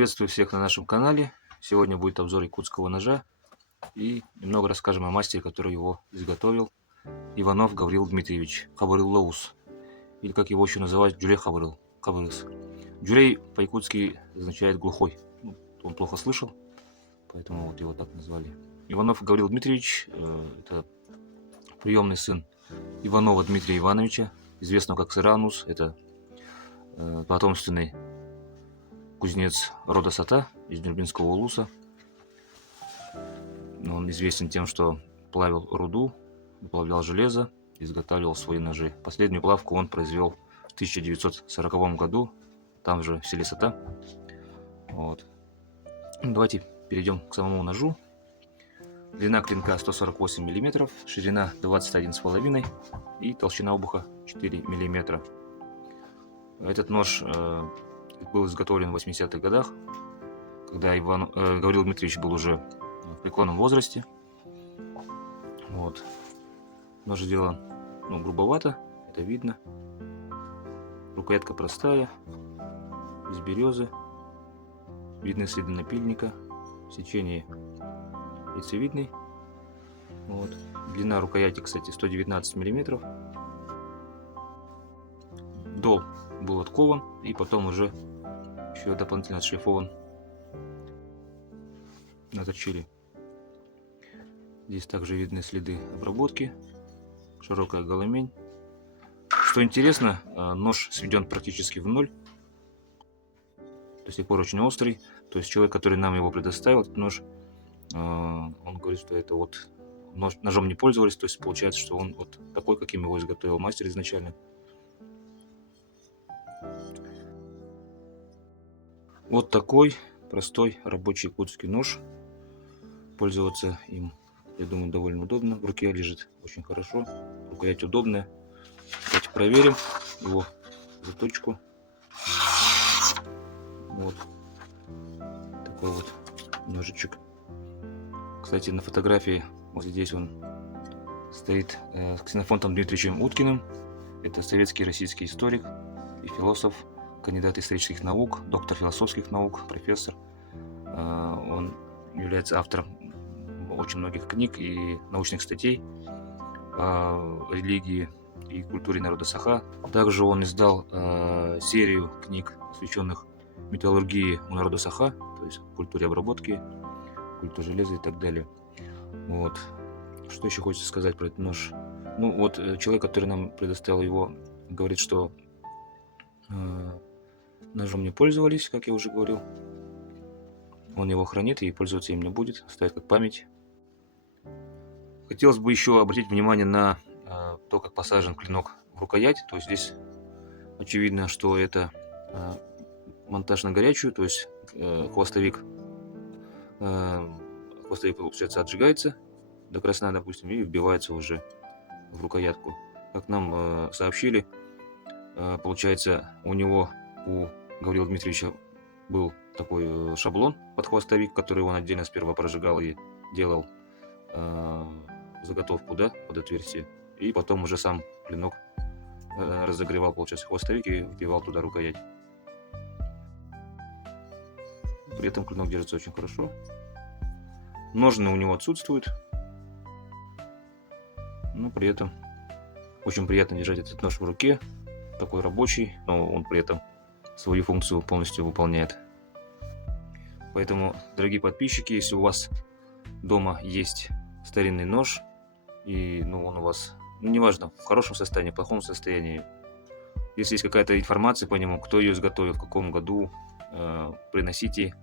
Приветствую всех на нашем канале. Сегодня будет обзор якутского ножа. И немного расскажем о мастере, который его изготовил. Иванов Гаврил Дмитриевич, Хаврыл-Лоус. Или как его еще называют, Джурей Хаврыл. Хаврылс. Джурей по-якутски означает глухой. Он плохо слышал, поэтому вот его так назвали. Иванов Гаврил Дмитриевич это приемный сын Иванова Дмитрия Ивановича, известного как Сыранус. Это потомственный кузнец рода Сата из Нюрбинского улуса. Он известен тем, что плавил руду, плавлял железо, изготавливал свои ножи. Последнюю плавку он произвел в 1940 году, там же в селе Сата. Вот. Давайте перейдем к самому ножу. Длина клинка 148 мм, ширина 21,5 и толщина обуха 4 мм. Этот нож был изготовлен в 80-х годах, когда Гаврил Дмитриевич был уже в преклонном возрасте. Вот. Нож сделан грубовато, это видно. Рукоятка простая, из березы. Видны следы напильника. Сечение яйцевидный. Вот. Длина рукояти, кстати, 119 мм. Дол был откован и потом уже еще дополнительно отшлифован. Наточили. Здесь также видны следы обработки. Широкая голомень. Что интересно, нож сведен практически в ноль. До сих пор очень острый. То есть человек, который нам его предоставил, этот нож, он говорит, что это вот ножом не пользовались. То есть получается, что он вот такой, каким его изготовил мастер изначально. Вот такой простой рабочий якутский нож. Пользоваться им, я думаю, довольно удобно. В руке лежит очень хорошо. Рукоять удобная. Давайте проверим его заточку. Вот такой вот ножичек. Кстати, на фотографии вот здесь он стоит с Ксенофонтом Дмитриевичем Уткиным. Это советский российский историк и философ, кандидат исторических наук, доктор философских наук, профессор. Он является автором очень многих книг и научных статей о религии и культуре народа Саха. Также он издал серию книг, посвященных металлургии у народа Саха, то есть культуре обработки, культуре железа и так далее. Вот. Что еще хочется сказать про этот нож? Ну вот человек, который нам предоставил его, говорит, что ножом не пользовались, как я уже говорил. Он его хранит и пользоваться им не будет, оставит как память. Хотелось бы еще обратить внимание на то, как посажен клинок в рукоять. То есть здесь очевидно, что это монтаж на горячую, то есть хвостовик, получается, отжигается до красна, допустим, и вбивается уже в рукоятку. Как нам сообщили, получается, у Гаврила Дмитриевича был такой шаблон под хвостовик, который он отдельно сперва прожигал и делал заготовку, да, под отверстие. И потом уже сам клинок разогревал, получается, хвостовик и вбивал туда рукоять. При этом клинок держится очень хорошо. Ножны у него отсутствуют. Но при этом очень приятно держать этот нож в руке. Такой рабочий, но он при этом свою функцию полностью выполняет. Поэтому, дорогие подписчики, если у вас дома есть старинный нож, и он у вас, неважно, в хорошем состоянии, в плохом состоянии, если есть какая-то информация по нему, кто ее изготовил, в каком году, приносите,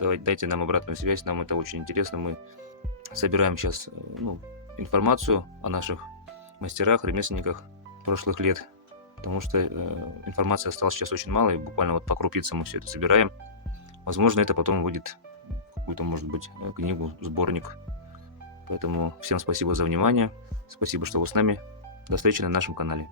дайте нам обратную связь, нам это очень интересно. Мы собираем сейчас информацию о наших мастерах, ремесленниках прошлых лет, потому что информации осталось сейчас очень мало, и буквально вот по крупицам мы все это собираем. Возможно, это потом выйдет в какую-то, может быть, книгу, сборник. Поэтому всем спасибо за внимание. Спасибо, что вы с нами. До встречи на нашем канале.